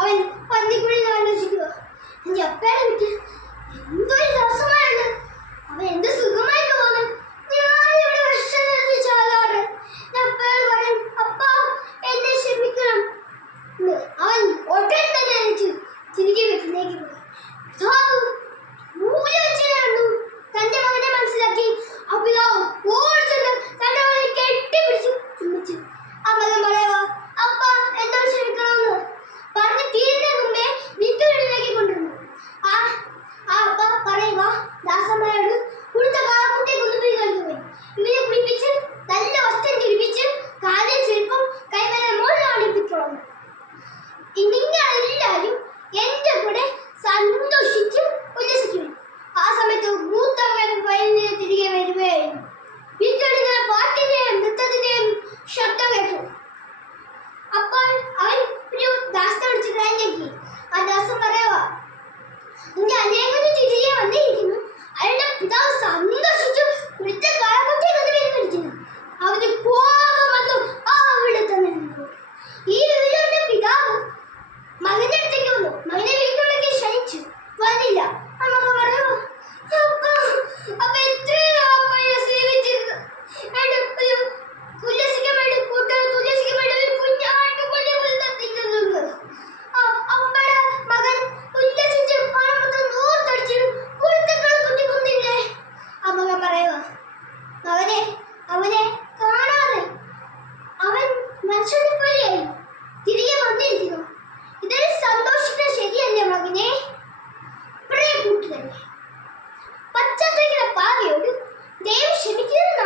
അവൻ പന്നിക്കുഴി ആലോചിക്കുക. എൻ്റെ അപ്പയുടെ വീട്ടിൽ എന്തൊരു രസമാണ്, അവൻ എന്ത് സുഖമായിട്ട് പോകുന്നു. ഞാനിവിടെ വിഷമെടുത്ത് ചാകാറ്. അപ്പയോട് പറയും, അപ്പ എന്നെ ക്ഷമിക്കണം. അവൻ ഒട്ടൻ തന്നെ അയച്ചു തിരികെ വീട്ടിലേക്ക് പോയി. തന്റെ മകനെ മനസ്സിലാക്കി ആ പിതാവ് ഓടിച്ചെന്ന് തന്റെ മകനെ കെട്ടിപ്പിടിച്ചു ചുംബിച്ചു. ആ മകൻ പറയുക, അപ്പ എന്നോട് ക്ഷമിക്കണമെന്ന് പറഞ്ഞ് തീരുന്നതിന് മുമ്പേ വീട്ടുകളിലേക്ക് കൊണ്ടുവന്നു. ആ അപ്പ പറയുക ദാസന്മാരോട് കുളിച്ച കാക്കുട്ടിയെ കൊണ്ടുപോയി കളിക്കുപോയി. ഇവരെ കുളിപ്പിച്ച് നല്ല വസ്ത്രം തിരിപ്പിച്ച് കാലിൽ ചെരുപ്പം കൈവരെ മോളിൽ അണിപ്പിക്കണം. നിങ്ങളെല്ലാവരും എന്റെ കൂടെ സന്തോഷിച്ച് ഉല്ലസിക്കും. ആ സമയത്ത് മൂത്തവൻ വയലിന് തിരികെ വരുകയായിരുന്നു. വീട്ടിലിങ്ങനെ പാട്ടിന്റെയും നൃത്തത്തിന്റെയും ശബ്ദം കേട്ടു. അപ്പോൾ അവൻ ഒരു ദാസനെ വിളിച്ച് കഴിഞ്ഞേക്ക്. ആ ദാസൻ പറയുക, നിന്റെ അനേകന് തിരികെ വന്നിരിക്കുന്നു. അയാളുടെ പിതാവ് സന്തോഷിച്ചു കുളിച്ച കാളക്കുട്ടിയെ കൊണ്ടുവന്നിരിക്കുന്നു. അവന് കോപം വന്നു അവിടെ തന്നെ നിന്നു. ഈ വിവരത്തിന്റെ പിതാവ് മകന്റെ അടുത്തേക്ക് വന്നു. മകനെ വീട്ടിലേക്ക് ക്ഷണിച്ചു. വന്നില്ല. അമ്മ പറയുമോ, അപ്പൊ എത്രയോ അപ്പയെ സേവിച്ചിരുന്നു. ഉല്ലസിക്കാൻ വേണ്ടി കൂട്ടുകാർക്ക് ഉല്ലസിക്കാൻ വേണ്ടി ഒരു കുഞ്ഞാട്ടുകൊണ്ടേ തന്നിരുന്നു. അപ്പഴ മകൻ ഉല്ലസിച്ച് പണമൊക്കെ നൂർത്തടിച്ചിട്ട് കുരുത്തക്കൾ കുട്ടിക്കൊന്നില്ലേ. ആ മകൻ പറയുക, അവനെ കാണാതെ അവൻ മനുഷ്യനെ പോലെയായി തിരികെ വന്നിരിക്കുന്നു. ഇതിൽ സന്തോഷിക്കാൻ ശരിയല്ലേ മകനെ? പ്രിയ കൂട്ടുകാരെ, പശ്ചാത്തലത്തിലെ പാവയോട് ദൈവം ക്ഷമിക്കുന്നത്